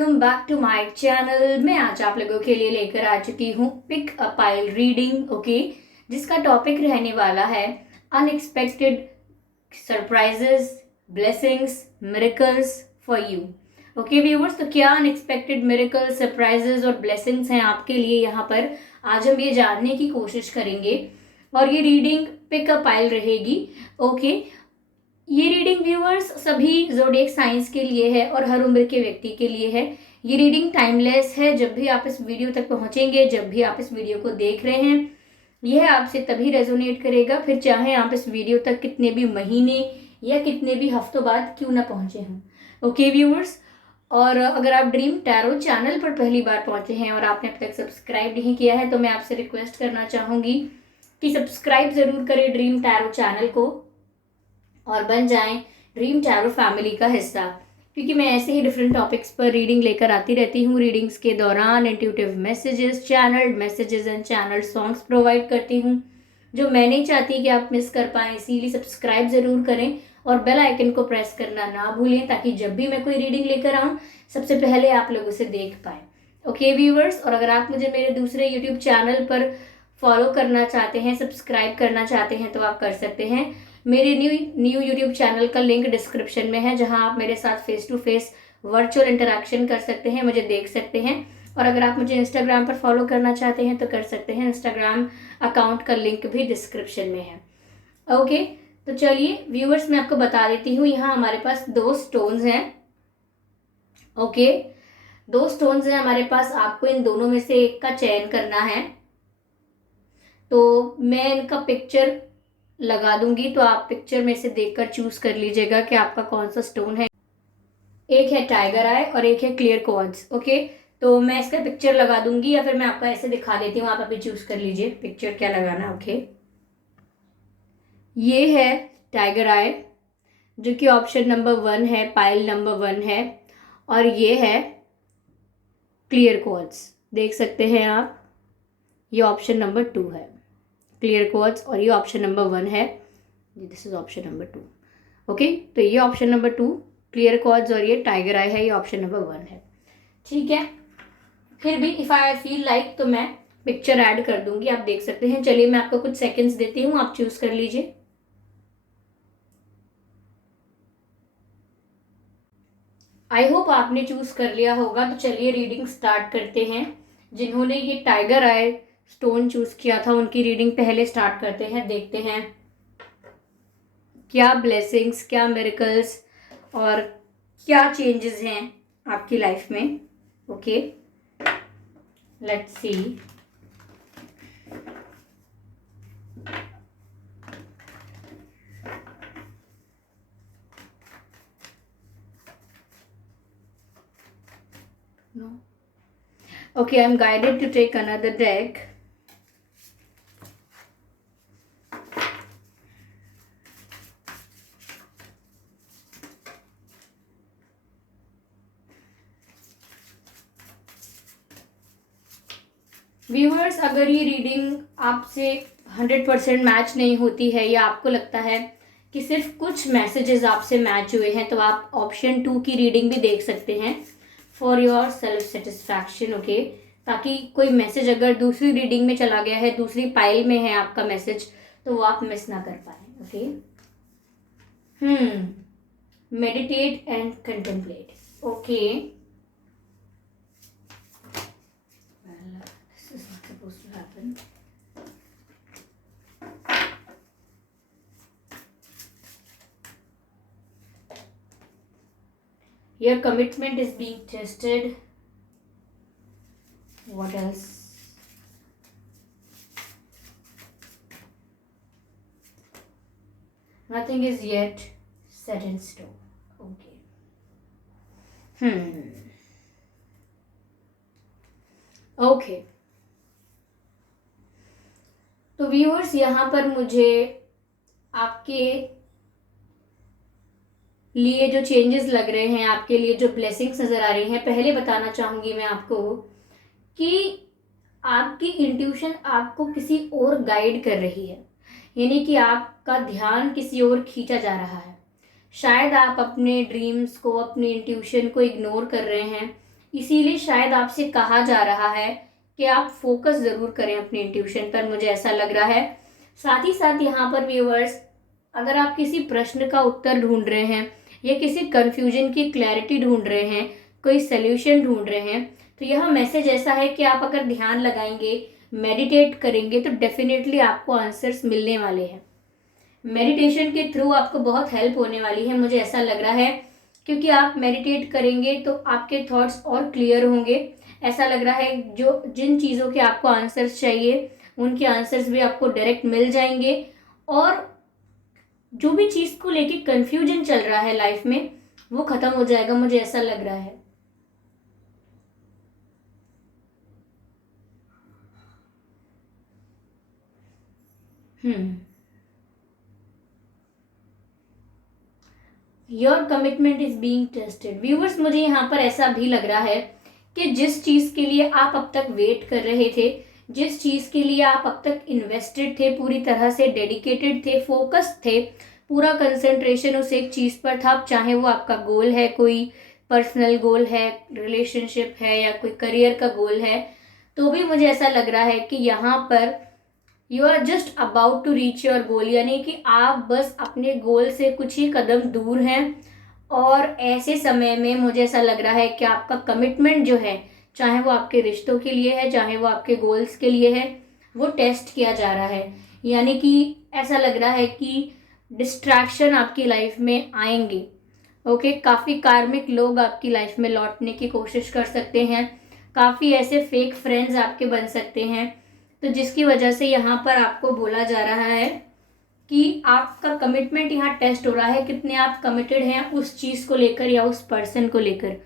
Welcome back to my channel. मैं आज आप लोगों के लिए लेकर आ चुकी हूँ pick a pile reading, okay, जिसका टॉपिक रहने वाला है unexpected surprises, blessings, miracles for you. Okay viewers, तो क्या अनएक्सपेक्टेड मिरेकल्स, सरप्राइजेस और ब्लेसिंग्स हैं आपके लिए यहाँ पर, आज हम ये जानने की कोशिश करेंगे। और ये रीडिंग पिक अ पाइल रहेगी, ओके। ये रीडिंग व्यूअर्स सभी ज़ोडिएक साइंस के लिए है और हर उम्र के व्यक्ति के लिए है। ये रीडिंग टाइमलेस है। जब भी आप इस वीडियो तक पहुंचेंगे, जब भी आप इस वीडियो को देख रहे हैं, यह आपसे तभी रेजोनेट करेगा, फिर चाहे आप इस वीडियो तक कितने भी महीने या कितने भी हफ्तों बाद क्यों ना पहुंचे हों। ओके व्यूअर्स, और अगर आप ड्रीम टैरो चैनल पर पहली बार पहुंचे हैं और आपने अब तक सब्सक्राइब नहीं किया है, तो मैं आपसे रिक्वेस्ट करना चाहूँगी कि सब्सक्राइब ज़रूर करें ड्रीम टैरो चैनल को और बन जाएं ड्रीम टैरो फैमिली का हिस्सा, क्योंकि मैं ऐसे ही डिफरेंट टॉपिक्स पर रीडिंग लेकर आती रहती हूँ। रीडिंग्स के दौरान intuitive messages, channelled messages and channelled songs provide करती हूँ, जो मैं नहीं चाहती कि आप मिस कर पाएँ। इसीलिए सब्सक्राइब ज़रूर करें और बेल आइकन को प्रेस करना ना भूलें, ताकि जब भी मैं कोई रीडिंग लेकर आऊँ, सबसे पहले आप लोग उसे देख पाएँ। ओके व्यूअर्स, और अगर आप मुझे मेरे दूसरे यूट्यूब चैनल पर फॉलो करना चाहते हैं, सब्सक्राइब करना चाहते हैं, तो आप कर सकते हैं। मेरे न्यू यूट्यूब चैनल का लिंक डिस्क्रिप्शन में है, जहां आप मेरे साथ face to face virtual interaction कर सकते हैं, मुझे देख सकते हैं। और अगर आप मुझे इंस्टाग्राम पर फॉलो करना चाहते हैं तो कर सकते हैं। इंस्टाग्राम अकाउंट का लिंक भी डिस्क्रिप्शन में है। ओके, तो चलिए व्यूअर्स, मैं आपको बता देती हूँ। यहाँ हमारे पास दो स्टोन्स हैं। ओके, दो स्टोन्स हैं हमारे पास। आपको इन दोनों में से एक का चयन करना है। तो मैं इनका पिक्चर लगा दूंगी, तो आप पिक्चर में से देखकर चूज कर लीजिएगा कि आपका कौन सा स्टोन है। एक है टाइगर आई और एक है क्लियर क्वार्ट्ज। ओके, तो मैं इसका पिक्चर लगा दूंगी, या फिर मैं आपको ऐसे दिखा देती हूँ, आप अभी चूज कर लीजिए पिक्चर क्या लगाना है। ओके, ये है टाइगर आई, जो कि ऑप्शन नंबर 1 है, पाइल नंबर 1 है। और ये है क्लियर क्वार्ट्ज, देख सकते हैं आप, ये ऑप्शन नंबर 2 है क्लियर क्वार्ट्ज, और ये ऑप्शन नंबर 1 है, this is option number 2। Okay, तो ये ऑप्शन नंबर 2 क्लियर क्वार्ट्ज और ये टाइगर आई है, ये ऑप्शन नंबर 1 है। ठीक है, फिर भी इफ आई फील लाइक तो मैं पिक्चर ऐड कर दूंगी, आप देख सकते हैं। चलिए मैं आपको कुछ सेकंड्स देती हूँ, आप चूज कर लीजिए। आई होप आपने चूज कर लिया होगा। तो चलिए रीडिंग स्टार्ट करते हैं। जिन्होंने ये टाइगर आई स्टोन चूज किया था, उनकी रीडिंग पहले स्टार्ट करते हैं। देखते हैं क्या ब्लेसिंग्स, क्या मिरेकल्स और क्या चेंजेस हैं आपकी लाइफ में। Okay, let's see. No, okay, I am guided to take another deck. Viewers, अगर ये रीडिंग आपसे 100% मैच नहीं होती है, या आपको लगता है कि सिर्फ कुछ मैसेजेस आपसे मैच हुए हैं, तो आप ऑप्शन 2 की रीडिंग भी देख सकते हैं for your self satisfaction. Okay, ताकि कोई मैसेज अगर दूसरी रीडिंग में चला गया है, दूसरी पाइल में है आपका मैसेज, तो वो आप मिस ना कर पाए। Okay, meditate and contemplate. Okay, supposed to happen. Your commitment is being tested. What else? Nothing is yet set in stone. Okay. Okay. तो व्यूअर्स, यहाँ पर मुझे आपके लिए जो चेंजेस लग रहे हैं, आपके लिए जो ब्लेसिंग्स नजर आ रही हैं, पहले बताना चाहूंगी मैं आपको कि आपकी इंट्यूशन आपको किसी और गाइड कर रही है, यानी कि आपका ध्यान किसी और खींचा जा रहा है। शायद आप अपने ड्रीम्स को, अपने इंट्यूशन को इग्नोर कर रहे हैं, इसीलिए शायद आपसे कहा जा रहा है कि आप फोकस ज़रूर करें अपने इंट्यूशन पर, मुझे ऐसा लग रहा है। साथ ही साथ यहाँ पर व्यूअर्स, अगर आप किसी प्रश्न का उत्तर ढूंढ रहे हैं या किसी कंफ्यूजन की क्लैरिटी ढूंढ रहे हैं, कोई सोल्यूशन ढूंढ रहे हैं, तो यह मैसेज ऐसा है कि आप अगर ध्यान लगाएंगे, मेडिटेट करेंगे, तो डेफिनेटली आपको आंसर्स मिलने वाले हैं। मेडिटेशन के थ्रू आपको बहुत हेल्प होने वाली है, मुझे ऐसा लग रहा है, क्योंकि आप मेडिटेट करेंगे तो आपके थॉट्स और क्लियर होंगे। ऐसा लग रहा है जो जिन चीज़ों के आपको आंसर्स चाहिए उनके आंसर्स भी आपको डायरेक्ट मिल जाएंगे, और जो भी चीज़ को लेके कंफ्यूजन चल रहा है लाइफ में वो खत्म हो जाएगा, मुझे ऐसा लग रहा है। Hmm your commitment is being tested. Viewers, मुझे यहाँ पर ऐसा भी लग रहा है कि जिस चीज़ के लिए आप अब तक वेट कर रहे थे, जिस चीज़ के लिए आप अब तक इन्वेस्टेड थे, पूरी तरह से डेडिकेटेड थे, फोकस थे, पूरा कंसंट्रेशन उस एक चीज़ पर था, चाहे वो आपका गोल है, कोई पर्सनल गोल है, रिलेशनशिप है, या कोई करियर का गोल है, तो भी मुझे ऐसा लग रहा है कि यहाँ पर you are just about to reach your goal, यानी कि आप बस अपने गोल से कुछ ही कदम दूर हैं। और ऐसे समय में मुझे ऐसा लग रहा है कि आपका कमिटमेंट जो है, चाहे वो आपके रिश्तों के लिए है, चाहे वो आपके गोल्स के लिए है, वो टेस्ट किया जा रहा है। यानी कि ऐसा लग रहा है कि डिस्ट्रैक्शन आपकी लाइफ में आएंगे। ओके, काफ़ी कार्मिक लोग आपकी लाइफ में लौटने की कोशिश कर सकते हैं, काफ़ी ऐसे फेक फ्रेंड्स आपके बन सकते हैं, तो जिसकी वजह से यहाँ पर आपको बोला जा रहा है कि आपका कमिटमेंट यहाँ टेस्ट हो रहा है, कितने आप कमिटेड हैं उस चीज़ को लेकर या उस पर्सन को लेकर।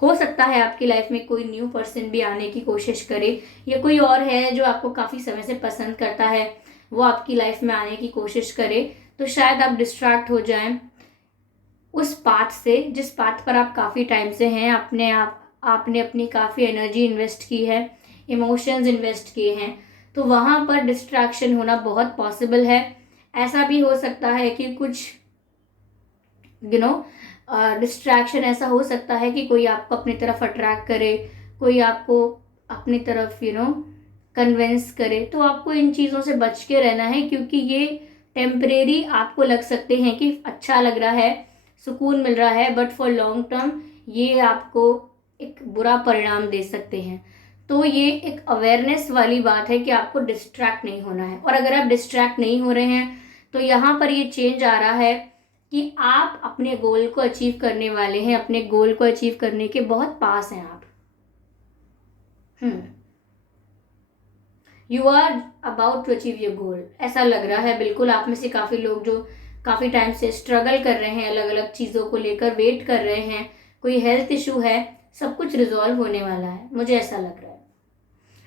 हो सकता है आपकी लाइफ में कोई न्यू पर्सन भी आने की कोशिश करे, या कोई और है जो आपको काफ़ी समय से पसंद करता है, वो आपकी लाइफ में आने की कोशिश करे, तो शायद आप डिस्ट्रैक्ट हो जाएं उस पाथ से जिस पाथ पर आप काफ़ी टाइम से हैं। आपने अपनी काफ़ी एनर्जी इन्वेस्ट की है, इमोशंस इन्वेस्ट किए हैं, तो वहाँ पर डिस्ट्रैक्शन होना बहुत पॉसिबल है। ऐसा भी हो सकता है कि कुछ डिस्ट्रैक्शन ऐसा हो सकता है कि कोई आपको अपनी तरफ अट्रैक्ट करे, कोई आपको अपनी तरफ कन्विंस करे, तो आपको इन चीज़ों से बच के रहना है, क्योंकि ये टेम्परेरी आपको लग सकते हैं कि अच्छा लग रहा है, सुकून मिल रहा है, बट फॉर लॉन्ग टर्म ये आपको एक बुरा परिणाम दे सकते हैं। तो ये एक अवेयरनेस वाली बात है कि आपको डिस्ट्रैक्ट नहीं होना है, और अगर आप डिस्ट्रैक्ट नहीं हो रहे हैं तो यहाँ पर ये चेंज आ रहा है कि आप अपने गोल को अचीव करने वाले हैं, अपने गोल को अचीव करने के बहुत पास हैं आप। You are about to achieve your goal, ऐसा लग रहा है। बिल्कुल, आप में से काफ़ी लोग जो काफ़ी टाइम से स्ट्रगल कर रहे हैं, अलग अलग चीज़ों को लेकर वेट कर रहे हैं, कोई हेल्थ इशू है, सब कुछ रिजॉल्व होने वाला है, मुझे ऐसा लग रहा है।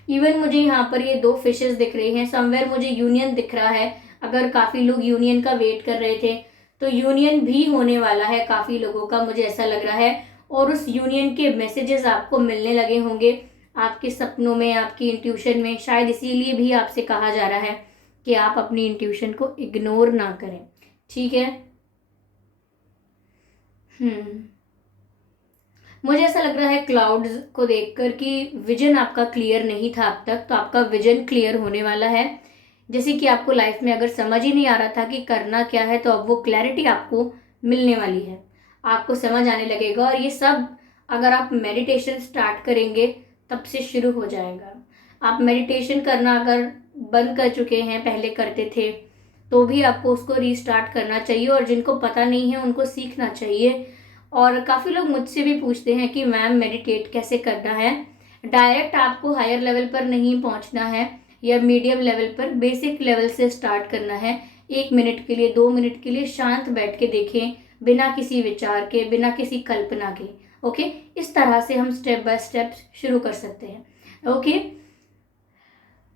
इवन मुझे यहाँ पर ये 2 फिशेस दिख रही हैं, समवेयर मुझे यूनियन दिख रहा है। अगर काफ़ी लोग यूनियन का वेट कर रहे थे तो यूनियन भी होने वाला है काफ़ी लोगों का, मुझे ऐसा लग रहा है। और उस यूनियन के मैसेजेस आपको मिलने लगे होंगे आपके सपनों में, आपकी इंट्यूशन में। शायद इसीलिए भी आपसे कहा जा रहा है कि आप अपनी इंट्यूशन को इग्नोर ना करें, ठीक है। मुझे ऐसा लग रहा है क्लाउड्स को देखकर कि विजन आपका क्लियर नहीं था अब तक, तो आपका विजन क्लियर होने वाला है। जैसे कि आपको लाइफ में अगर समझ ही नहीं आ रहा था कि करना क्या है, तो अब वो क्लैरिटी आपको मिलने वाली है, आपको समझ आने लगेगा। और ये सब अगर आप मेडिटेशन स्टार्ट करेंगे तब से शुरू हो जाएगा। आप मेडिटेशन करना अगर बंद कर चुके हैं, पहले करते थे, तो भी आपको उसको रीस्टार्ट करना चाहिए, और जिनको पता नहीं है उनको सीखना चाहिए। और काफ़ी लोग मुझसे भी पूछते हैं कि मैम मेडिटेट कैसे करना है। डायरेक्ट आपको हायर लेवल पर नहीं पहुंचना है, या मीडियम लेवल पर, बेसिक लेवल से स्टार्ट करना है। 1 मिनट के लिए, 2 मिनट के लिए शांत बैठ के देखें, बिना किसी विचार के, बिना किसी कल्पना के। ओके, इस तरह से हम स्टेप बाय स्टेप शुरू कर सकते हैं। ओके,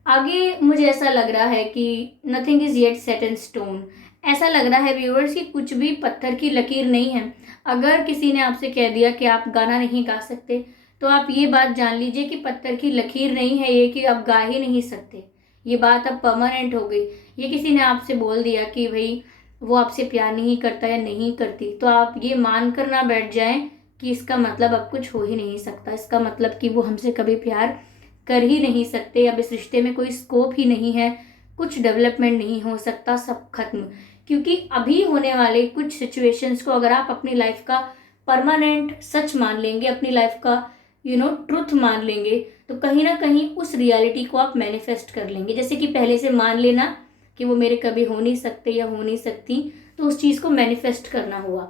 आगे मुझे ऐसा लग रहा है कि nothing is yet set in stone. ऐसा लग रहा है व्यूअर्स कि कुछ भी पत्थर की लकीर नहीं है। अगर किसी ने आपसे कह दिया कि आप गाना नहीं गा सकते, तो आप ये बात जान लीजिए कि पत्थर की लकीर नहीं है ये कि आप गा ही नहीं सकते, ये बात अब परमानेंट हो गई। ये किसी ने आपसे बोल दिया कि भाई वो आपसे प्यार नहीं करता या नहीं करती, तो आप ये मान कर ना बैठ जाएं कि इसका मतलब अब कुछ हो ही नहीं सकता, इसका मतलब कि वो हमसे कभी प्यार कर ही नहीं सकते, अब इस रिश्ते में कोई स्कोप ही नहीं है, कुछ डेवलपमेंट नहीं हो सकता, सब खत्म। क्योंकि अभी होने वाले कुछ सिचुएशंस को अगर आप अपनी लाइफ का परमानेंट सच मान लेंगे, अपनी लाइफ का ट्रुथ मान लेंगे, तो कहीं ना कहीं उस रियलिटी को आप मैनिफेस्ट कर लेंगे। जैसे कि पहले से मान लेना कि वो मेरे कभी हो नहीं सकते या हो नहीं सकती, तो उस चीज़ को मैनिफेस्ट करना हुआ।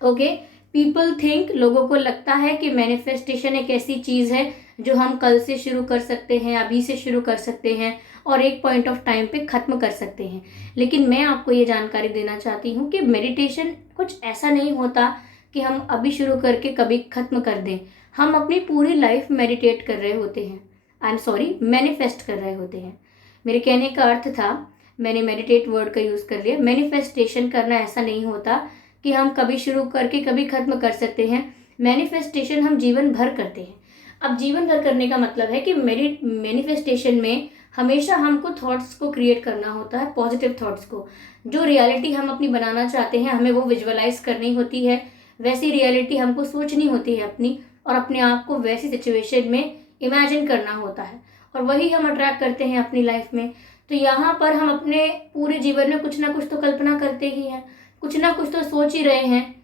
ओके, पीपल थिंक, लोगों को लगता है कि मैनिफेस्टेशन एक ऐसी चीज़ है जो हम कल से शुरू कर सकते हैं, अभी से शुरू कर सकते हैं और एक पॉइंट ऑफ टाइम पे ख़त्म कर सकते हैं। लेकिन मैं आपको ये जानकारी देना चाहती हूँ कि मेडिटेशन कुछ ऐसा नहीं होता कि हम अभी शुरू करके कभी ख़त्म कर दें। हम अपनी पूरी लाइफ मेडिटेट कर रहे होते हैं, आई एम सॉरी, मैनिफेस्ट कर रहे होते हैं। मेरे कहने का अर्थ था, मैंने मेडिटेट वर्ड का यूज़ कर लिया। मैनिफेस्टेशन करना ऐसा नहीं होता कि हम कभी शुरू करके कभी खत्म कर सकते हैं। मैनिफेस्टेशन हम जीवन भर करते हैं। अब जीवन भर करने का मतलब है कि मैनिफेस्टेशन में हमेशा हमको थॉट्स को क्रिएट करना होता है, पॉजिटिव थॉट्स को। जो रियलिटी हम अपनी बनाना चाहते हैं हमें वो विजुअलाइज करनी होती है, वैसी रियलिटी हमको सोचनी होती है अपनी, और अपने आप को वैसी सिचुएशन में इमेजिन करना होता है, और वही हम अट्रैक्ट करते हैं अपनी लाइफ में। तो यहाँ पर हम अपने पूरे जीवन में कुछ ना कुछ तो कल्पना करते ही हैं, कुछ ना कुछ तो सोच ही रहे हैं,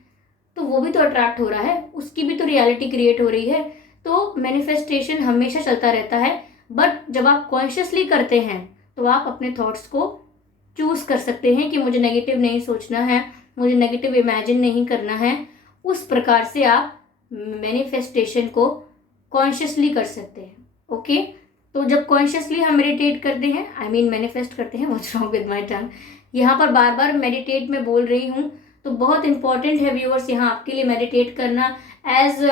तो वो भी तो अट्रैक्ट हो रहा है, उसकी भी तो रियलिटी क्रिएट हो रही है। तो मैनिफेस्टेशन हमेशा चलता रहता है, बट जब आप कॉन्शियसली करते हैं तो आप अपने थॉट्स को चूज कर सकते हैं कि मुझे नेगेटिव नहीं सोचना है, मुझे नेगेटिव इमेजिन नहीं करना है। उस प्रकार से आप मैनिफेस्टेशन को कॉन्शियसली कर सकते हैं। ओके, तो जब कॉन्शियसली हम मेडिटेट करते हैं, आई मीन मैनिफेस्ट करते हैं, व्हाट्स रॉन्ग विद माय टंग, यहाँ पर बार बार मेडिटेट में बोल रही हूँ, तो बहुत इंपॉर्टेंट है व्यूअर्स यहाँ आपके लिए मेडिटेट करना, as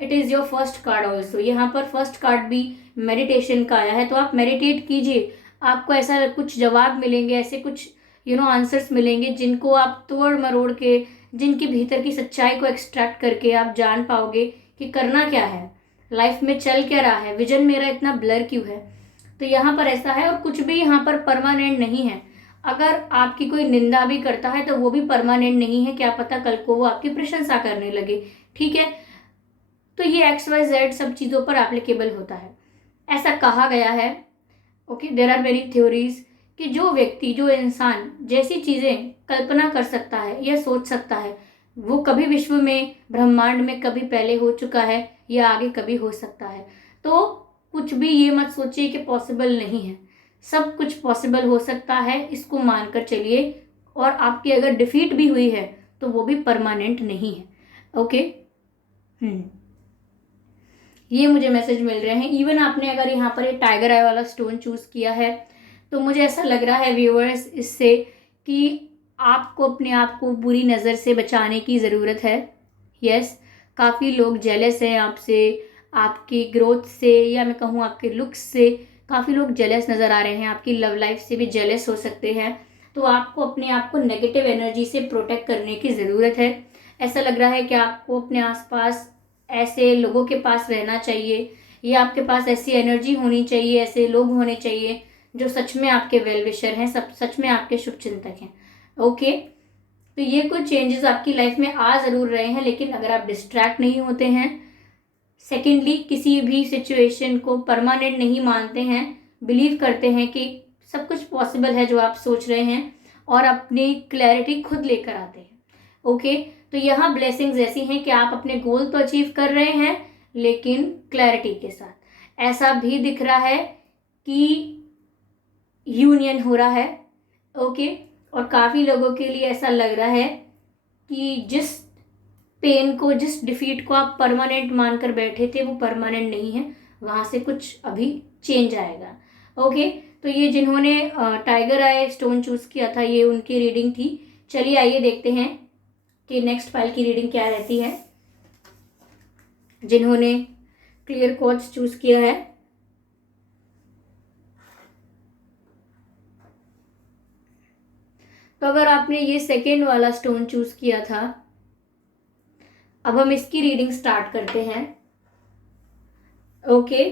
it is your first card also. यहाँ पर फर्स्ट कार्ड भी मेडिटेशन का आया है, तो आप मेडिटेट कीजिए, आपको ऐसा कुछ जवाब मिलेंगे, ऐसे कुछ आंसर्स मिलेंगे जिनको आप तोड़ मरोड़ के, जिनके भीतर की सच्चाई को एक्सट्रैक्ट करके आप जान पाओगे कि करना क्या है, लाइफ में चल क्या रहा है, विजन मेरा इतना ब्लर क्यों है। तो यहाँ पर ऐसा है, और कुछ भी यहाँ पर परमानेंट नहीं है। अगर आपकी कोई निंदा भी करता है तो वो भी परमानेंट नहीं है, क्या पता कल को वो आपकी प्रशंसा करने लगे, ठीक है। तो ये XYZ सब चीज़ों पर एप्लीकेबल होता है। ऐसा कहा गया है, okay, there are very theories, कि जो व्यक्ति, जो इंसान जैसी चीज़ें कल्पना कर सकता है या सोच सकता है, वो कभी विश्व में, ब्रह्मांड में कभी पहले हो चुका है या आगे कभी हो सकता है। तो कुछ भी ये मत सोचिए कि पॉसिबल नहीं है, सब कुछ पॉसिबल हो सकता है, इसको मानकर चलिए। और आपकी अगर डिफीट भी हुई है तो वो भी परमानेंट नहीं है। ओके, ये मुझे मैसेज मिल रहे हैं। इवन आपने अगर यहाँ पर ये टाइगर आई वाला स्टोन चूज किया है, तो मुझे ऐसा लग रहा है व्यूअर्स इससे कि आपको अपने आप को बुरी नज़र से बचाने की ज़रूरत है। यस, काफ़ी लोग जेलस हैं आपसे, आपकी ग्रोथ से, या मैं कहूँ आपके लुक्स से। काफ़ी लोग जेलस नज़र आ रहे हैं, आपकी लव लाइफ से भी जेलस हो सकते हैं। तो आपको अपने आप को नेगेटिव एनर्जी से प्रोटेक्ट करने की ज़रूरत है। ऐसा लग रहा है कि आपको अपने आसपास ऐसे लोगों के पास रहना चाहिए, या आपके पास ऐसी एनर्जी होनी चाहिए, ऐसे लोग होने चाहिए जो सच में आपके वेल विशर हैं, सब सच में आपके शुभ चिंतक हैं। ओके, तो ये कुछ चेंजेस आपकी लाइफ में आ ज़रूर रहे हैं, लेकिन अगर आप डिस्ट्रैक्ट नहीं होते हैं, सेकेंडली किसी भी सिचुएशन को परमानेंट नहीं मानते हैं, बिलीव करते हैं कि सब कुछ पॉसिबल है जो आप सोच रहे हैं, और अपनी क्लैरिटी खुद लेकर आते हैं। ओके, तो यहाँ ब्लेसिंग्स ऐसी हैं कि आप अपने गोल तो अचीव कर रहे हैं, लेकिन क्लैरिटी के साथ। ऐसा भी दिख रहा है कि यूनियन हो रहा है। ओके, और काफ़ी लोगों के लिए ऐसा लग रहा है कि जिस पेन को, जिस डिफीट को आप परमानेंट मानकर बैठे थे, वो परमानेंट नहीं है, वहाँ से कुछ अभी चेंज आएगा। ओके, तो ये जिन्होंने टाइगर आई स्टोन चूज किया था, ये उनकी रीडिंग थी। चलिए आइए देखते हैं कि नेक्स्ट फाइल की रीडिंग क्या रहती है। जिन्होंने क्लियर क्वार्ट्ज चूज किया है, तो अगर आपने ये सेकेंड वाला स्टोन चूज किया था, अब हम इसकी रीडिंग स्टार्ट करते हैं। Okay,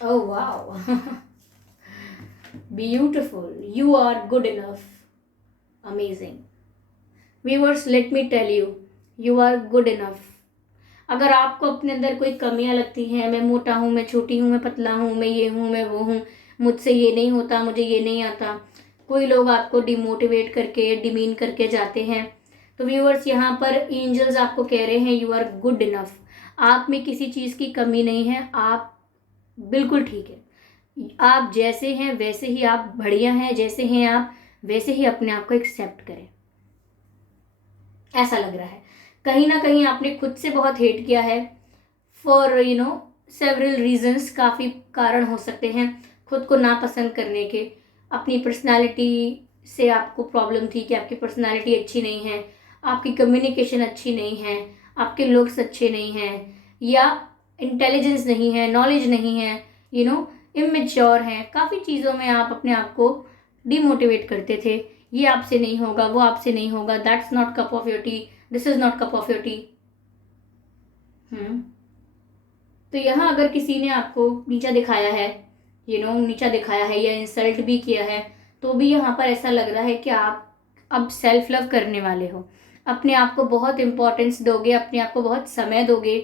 oh wow, beautiful, you are good enough, amazing. Viewers, let me tell you, you are good enough. अगर आपको अपने अंदर कोई कमियां लगती हैं, मैं मोटा हूँ, मैं छोटी हूँ, मैं पतला हूँ, मैं ये हूँ, मैं वो हूँ, मुझसे ये नहीं होता, मुझे ये नहीं आता, कोई लोग आपको डिमोटिवेट करके, डिमीन करके जाते हैं, तो व्यूअर्स यहाँ पर एंजल्स आपको कह रहे हैं यू आर गुड इनफ। आप में किसी चीज़ की कमी नहीं है, आप बिल्कुल ठीक है। आप जैसे हैं वैसे ही आप बढ़िया हैं, जैसे हैं आप वैसे ही अपने आप को एक्सेप्ट करें। ऐसा लग रहा है कहीं ना कहीं आपने खुद से बहुत हेट किया है, फॉर सेवरल रीजंस, काफ़ी कारण हो सकते हैं खुद को नापसंद करने के। अपनी पर्सनालिटी से आपको प्रॉब्लम थी कि आपकी पर्सनालिटी अच्छी नहीं है, आपकी कम्युनिकेशन अच्छी नहीं है, आपके लुक्स अच्छे नहीं हैं, या इंटेलिजेंस नहीं है, नॉलेज नहीं है, इमेच्योर हैं। काफ़ी चीज़ों में आप अपने आप को डिमोटिवेट करते थे, ये आपसे नहीं होगा, वो आपसे नहीं होगा, that's not cup of your T, this is not cup of your T. तो यहाँ अगर किसी ने आपको नीचा दिखाया है, नीचा दिखाया है या इंसल्ट भी किया है, तो भी यहाँ पर ऐसा लग रहा है कि आप अब सेल्फ लव करने वाले हो, अपने आप को बहुत इंपॉर्टेंस दोगे, अपने आप को बहुत समय दोगे,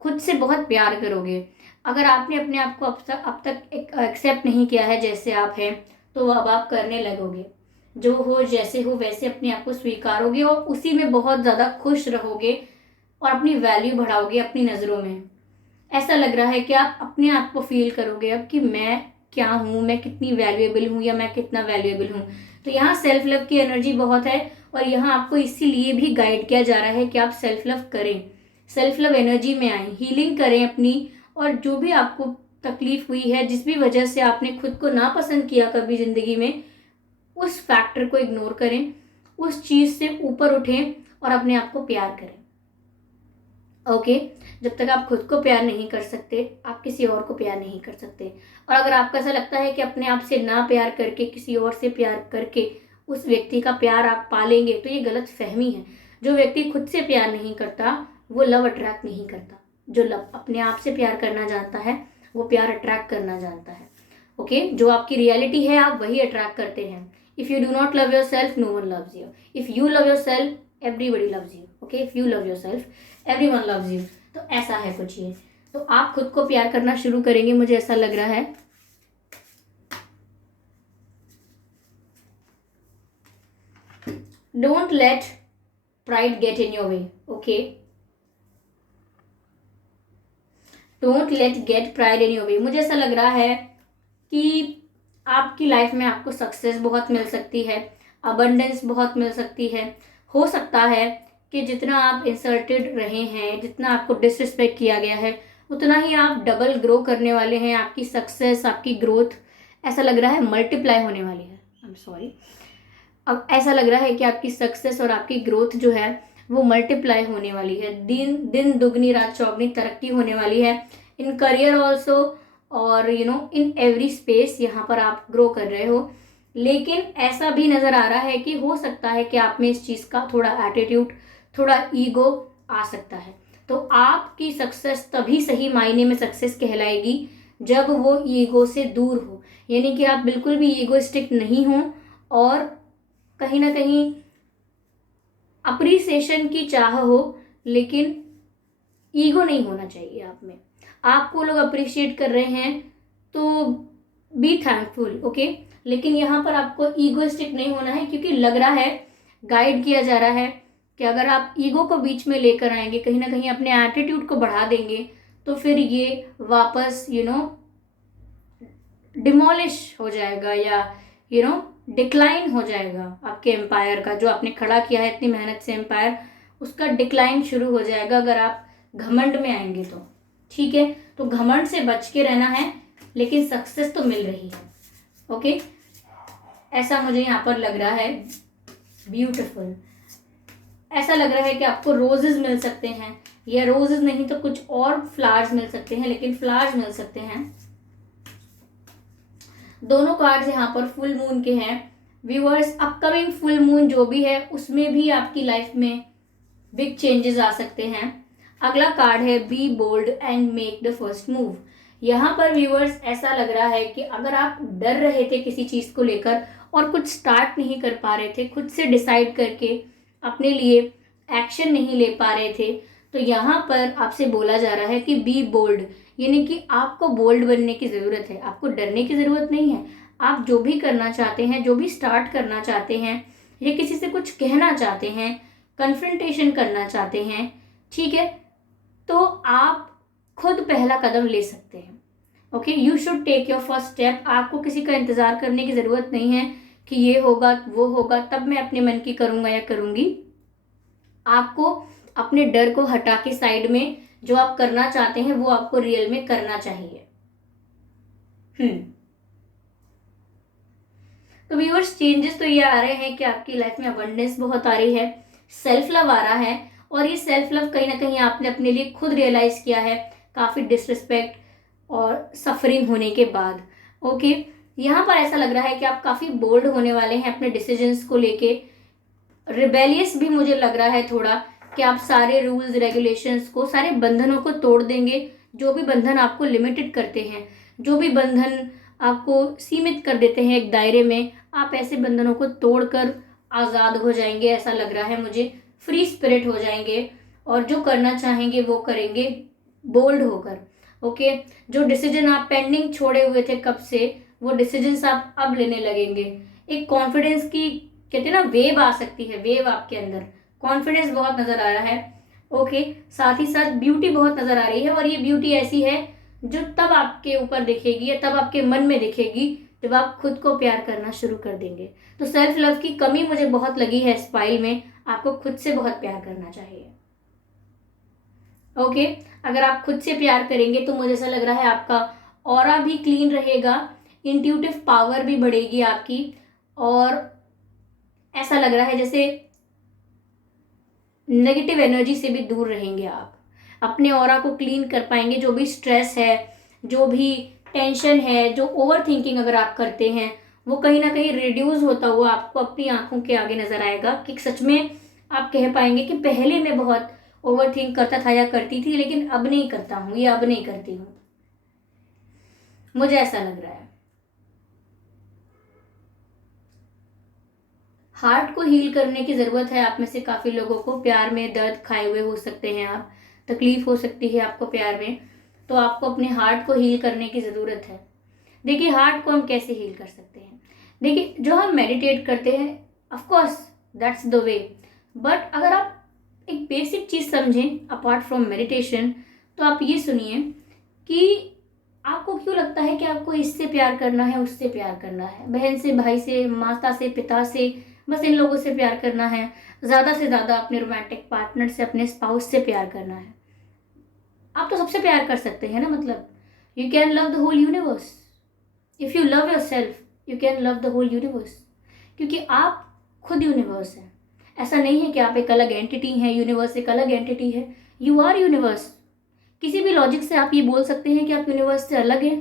खुद से बहुत प्यार करोगे। अगर आपने अपने आप को अब तक एक्सेप्ट नहीं किया है जैसे आप हैं, तो अब आप करने लगोगे। जो हो जैसे हो वैसे अपने आप को स्वीकारोगे और उसी में बहुत ज़्यादा खुश रहोगे और अपनी वैल्यू बढ़ाओगे अपनी नज़रों में। ऐसा लग रहा है कि आप अपने आप को फील करोगे अब कि मैं क्या हूँ, मैं कितनी वैल्यूएबल हूँ या मैं कितना वैल्यूएबल हूँ। तो यहाँ सेल्फ लव की एनर्जी बहुत है और यहाँ आपको इसीलिए भी गाइड किया जा रहा है कि आप सेल्फ लव करें, सेल्फ लव एनर्जी में आए, हीलिंग करें अपनी। और जो भी आपको तकलीफ हुई है, जिस भी वजह से आपने खुद को नापसंद किया कभी ज़िंदगी में, उस फैक्टर को इग्नोर करें, उस चीज़ से ऊपर उठें और अपने आप को प्यार करें। ओके जब तक आप खुद को प्यार नहीं कर सकते, आप किसी और को प्यार नहीं कर सकते। और अगर आपको ऐसा लगता है कि अपने आप से ना प्यार करके किसी और से प्यार करके उस व्यक्ति का प्यार आप पालेंगे, तो ये गलत फहमी है। जो व्यक्ति खुद से प्यार नहीं करता वो लव अट्रैक्ट नहीं करता। जो लव अपने आप से प्यार करना जानता है वो प्यार अट्रैक्ट करना जानता है। ओके जो आपकी रियलिटी है आप वही अट्रैक्ट करते हैं। If you do not love yourself, no one loves you. If you love yourself, everybody loves you. Okay if you love yourself, everyone loves you. तो ऐसा है कुछ ये। तो आप खुद को प्यार करना शुरू करेंगे, मुझे ऐसा लग रहा है। Don't let pride get in your way. Okay don't let get pride in your way. मुझे ऐसा लग रहा है कि आपकी लाइफ में आपको सक्सेस बहुत मिल सकती है, अबंडेंस बहुत मिल सकती है। हो सकता है कि जितना आप इंसल्टेड रहे हैं, जितना आपको डिसरिस्पेक्ट किया गया है, उतना ही आप डबल ग्रो करने वाले हैं। आपकी सक्सेस, आपकी ग्रोथ ऐसा लग रहा है मल्टीप्लाई होने वाली है। आई एम सॉरी, अब ऐसा लग रहा है कि आपकी सक्सेस और आपकी ग्रोथ जो है वो मल्टीप्लाई होने वाली है। दिन दिन दुगनी रात चौगनी तरक्की होने वाली है, इन करियर ऑल्सो और इन एवरी स्पेस यहाँ पर आप ग्रो कर रहे हो। लेकिन ऐसा भी नज़र आ रहा है कि हो सकता है कि आप में इस चीज़ का थोड़ा एटीट्यूड, थोड़ा ईगो आ सकता है। तो आपकी सक्सेस तभी सही मायने में सक्सेस कहलाएगी जब वो ईगो से दूर हो, यानी कि आप बिल्कुल भी ईगोइस्टिक नहीं हो और कहीं ना कहीं अप्रिसिएशन की चाह हो, लेकिन ईगो नहीं होना चाहिए आप में। आपको लोग अप्रिशिएट कर रहे हैं तो बी थैंकफुल। ओके लेकिन यहाँ पर आपको ईगोइस्टिक नहीं होना है, क्योंकि लग रहा है, गाइड किया जा रहा है कि अगर आप ईगो को बीच में लेकर आएंगे, कहीं ना कहीं अपने एटीट्यूड को बढ़ा देंगे, तो फिर ये वापस डिमोलिश हो जाएगा या डिक्लाइन हो जाएगा आपके एम्पायर का। जो आपने खड़ा किया है इतनी मेहनत से एम्पायर, उसका डिक्लाइन शुरू हो जाएगा अगर आप घमंड में आएंगे तो। ठीक है तो घमंड से बच के रहना है, लेकिन सक्सेस तो मिल रही है। ओके ऐसा मुझे यहाँ पर लग रहा है। ब्यूटीफुल, ऐसा लग रहा है कि आपको रोजेस मिल सकते हैं, या रोजेस नहीं तो कुछ और फ्लावर्स मिल सकते हैं, लेकिन फ्लावर्स मिल सकते हैं। दोनों कार्ड्स यहाँ पर फुल मून के हैं। व्यूअर्स अपकमिंग फुल मून जो भी है उसमें भी आपकी लाइफ में बिग चेंजेस आ सकते हैं। अगला कार्ड है be bold and make the first move, यहाँ पर व्यूअर्स ऐसा लग रहा है कि अगर आप डर रहे थे किसी चीज़ को लेकर और कुछ स्टार्ट नहीं कर पा रहे थे, खुद से डिसाइड करके अपने लिए एक्शन नहीं ले पा रहे थे, तो यहाँ पर आपसे बोला जा रहा है कि बी बोल्ड, यानी कि आपको बोल्ड बनने की ज़रूरत है, आपको डरने की ज़रूरत नहीं है। आप जो भी करना चाहते हैं, जो भी स्टार्ट करना चाहते हैं, या किसी से कुछ कहना चाहते हैं, कन्फ्रंटेशन करना चाहते हैं, ठीक है, तो आप खुद पहला कदम ले सकते हैं। Okay, you should take your first step. आपको किसी का इंतज़ार करने की ज़रूरत नहीं है कि ये होगा वो होगा तब मैं अपने मन की करूँगा या करूँगी। आपको अपने डर को हटा के साइड में जो आप करना चाहते हैं वो आपको रियल में करना चाहिए। तो व्यूअर्स, चेंजेस तो ये आ रहे हैं कि आपकी लाइफ में अबंडेंस बहुत आ रही है, सेल्फ लव आ रहा है, और ये सेल्फ लव कहीं ना कहीं आपने अपने लिए खुद रियलाइज किया है काफ़ी डिसरिस्पेक्ट और सफरिंग होने के बाद। ओके, यहाँ पर ऐसा लग रहा है कि आप काफ़ी बोल्ड होने वाले हैं अपने डिसीजंस को लेके, रिबेलियस भी मुझे लग रहा है थोड़ा, कि आप सारे रूल्स रेगुलेशंस को, सारे बंधनों को तोड़ देंगे, जो भी बंधन आपको लिमिटेड करते हैं, जो भी बंधन आपको सीमित कर देते हैं एक दायरे में, आप ऐसे बंधनों को तोड़कर आज़ाद हो जाएंगे, ऐसा लग रहा है मुझे, फ्री स्पिरिट हो जाएंगे और जो करना चाहेंगे वो करेंगे बोल्ड होकर। ओके, जो डिसीजन आप पेंडिंग छोड़े हुए थे कब से, वो डिसीजंस आप अब लेने लगेंगे। एक कॉन्फिडेंस की, कहते हैं ना, वेव आ सकती है, वेव आपके अंदर, कॉन्फिडेंस बहुत नज़र आ रहा है। ओके, साथ ही साथ ब्यूटी बहुत नज़र आ रही है, और ये ब्यूटी ऐसी है जो तब आपके ऊपर दिखेगी या तब आपके मन में दिखेगी जब आप खुद को प्यार करना शुरू कर देंगे। तो सेल्फ लव की कमी मुझे बहुत लगी है इस फाइल में, आपको खुद से बहुत प्यार करना चाहिए। ओके, अगर आप खुद से प्यार करेंगे तो मुझे ऐसा लग रहा है आपका ऑरा भी क्लीन रहेगा, इंट्यूटिव पावर भी बढ़ेगी आपकी, और ऐसा लग रहा है जैसे नेगेटिव एनर्जी से भी दूर रहेंगे आप, अपने ऑरा को क्लीन कर पाएंगे। जो भी स्ट्रेस है, जो भी टेंशन है, जो ओवर थिंकिंग अगर आप करते हैं, वो कहीं ना कहीं रिड्यूस होता हुआ आपको अपनी आंखों के आगे नजर आएगा, कि सच में आप कह पाएंगे कि पहले मैं बहुत ओवर थिंक करता था या करती थी, लेकिन अब नहीं करता हूँ या अब नहीं करती हूँ, मुझे ऐसा लग रहा है। हार्ट को हील करने की ज़रूरत है आप में से काफ़ी लोगों को, प्यार में दर्द खाए हुए हो सकते हैं आप, तकलीफ हो सकती है आपको प्यार में, तो आपको अपने हार्ट को हील करने की ज़रूरत है। देखिए, हार्ट को हम कैसे हील कर सकते हैं, देखिए, जो हम मेडिटेट करते हैं, of course that's the way, but अगर आप एक बेसिक चीज़ समझें अपार्ट फ्रॉम मेडिटेशन, तो आप ये सुनिए कि आपको क्यों लगता है कि आपको इससे प्यार करना है, उससे प्यार करना है, बहन से, भाई से, माता से, पिता से, बस इन लोगों से प्यार करना है, ज़्यादा से ज़्यादा अपने रोमांटिक पार्टनर से, अपने स्पाउस से प्यार करना है। आप तो सबसे प्यार कर सकते हैं ना, मतलब you can love the whole universe. If you love yourself you can love the whole universe, क्योंकि आप खुद यूनिवर्स हैं। ऐसा नहीं है कि आप एक अलग एंटिटी हैं, यूनिवर्स एक अलग एंटिटी है, यू आर यूनिवर्स। किसी भी लॉजिक से आप ये बोल सकते हैं कि आप यूनिवर्स से अलग हैं,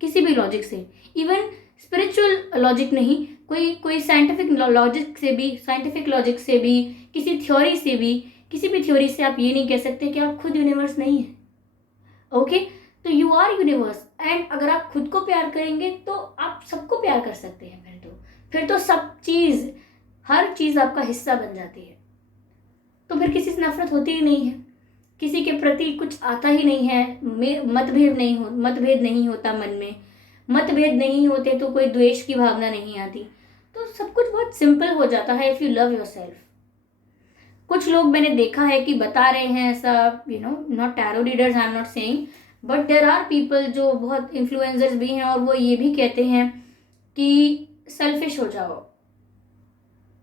किसी भी लॉजिक से, इवन स्पिरिचुअल लॉजिक नहीं, कोई साइंटिफिक लॉजिक से भी, साइंटिफिक लॉजिक से भी, किसी थ्योरी से भी, किसी भी थ्योरी से आप ये नहीं कह सकते कि आप खुद यूनिवर्स नहीं है। ओके, तो यू आर यूनिवर्स, एंड अगर आप खुद को प्यार करेंगे तो आप सबको प्यार कर सकते हैं। फिर तो सब चीज़, हर चीज़ आपका हिस्सा बन जाती है, तो फिर किसी से नफरत होती ही नहीं है, किसी के प्रति कुछ आता ही नहीं है, मतभेद नहीं होता मन में, मतभेद नहीं होते तो कोई द्वेष की भावना नहीं आती, तो सब कुछ बहुत सिंपल हो जाता है if you love your self. कुछ लोग मैंने देखा है कि बता रहे हैं ऐसा, not tarot readers, I am not saying, but there are people जो बहुत इन्फ्लुएंसर्स भी हैं, और वो ये भी कहते हैं कि सेल्फिश हो जाओ।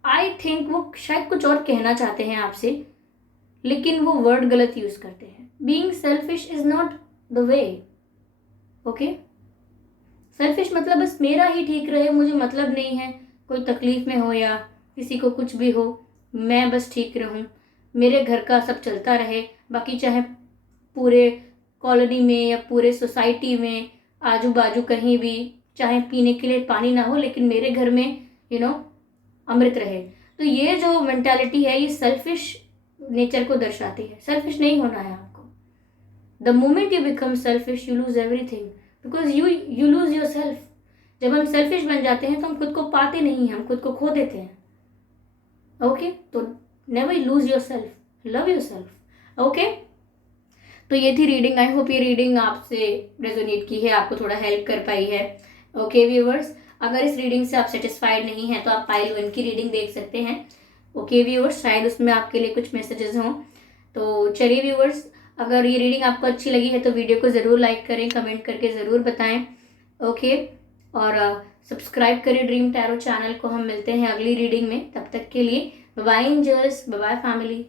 आई थिंक वो शायद कुछ और कहना चाहते हैं आपसे, लेकिन वो वर्ड गलत यूज करते हैं। Being selfish is not the way. Okay, selfish मतलब बस मेरा ही ठीक रहे, मुझे मतलब नहीं है कोई तकलीफ में हो या किसी को कुछ भी हो, मैं बस ठीक रहूं, मेरे घर का सब चलता रहे, बाकी चाहे पूरे कॉलोनी में या पूरे सोसाइटी में, आजू बाजू कहीं भी, चाहे पीने के लिए पानी ना हो, लेकिन मेरे घर में अमृत रहे। तो ये जो मेंटालिटी है, ये सेल्फिश नेचर को दर्शाती है। सेल्फिश नहीं होना है आपको, the moment you become selfish you lose everything, because you lose your self. जब हम सेल्फिश बन जाते हैं तो हम खुद को पाते नहीं हैं, हम खुद को खो देते हैं। ओके, तो never lose your self, love your self. Okay, तो ये थी रीडिंग। आई होप ये रीडिंग आपसे रेजोनेट की है, आपको थोड़ा हेल्प कर पाई है। ओके व्यूअर्स, अगर इस रीडिंग से आप सेटिस्फाइड नहीं हैं तो आप पाइल 1 की रीडिंग देख सकते हैं। ओके व्यूअर्स, शायद उसमें आपके लिए कुछ मैसेजेस हों। तो चलिए व्यूअर्स, अगर ये रीडिंग आपको अच्छी लगी है तो वीडियो को ज़रूर लाइक करें, कमेंट करके ज़रूर बताएं। ओके, और सब्सक्राइब करें ड्रीम टैरो चैनल को। हम मिलते हैं अगली रीडिंग में, तब तक के लिए bye bye angels, bye bye family.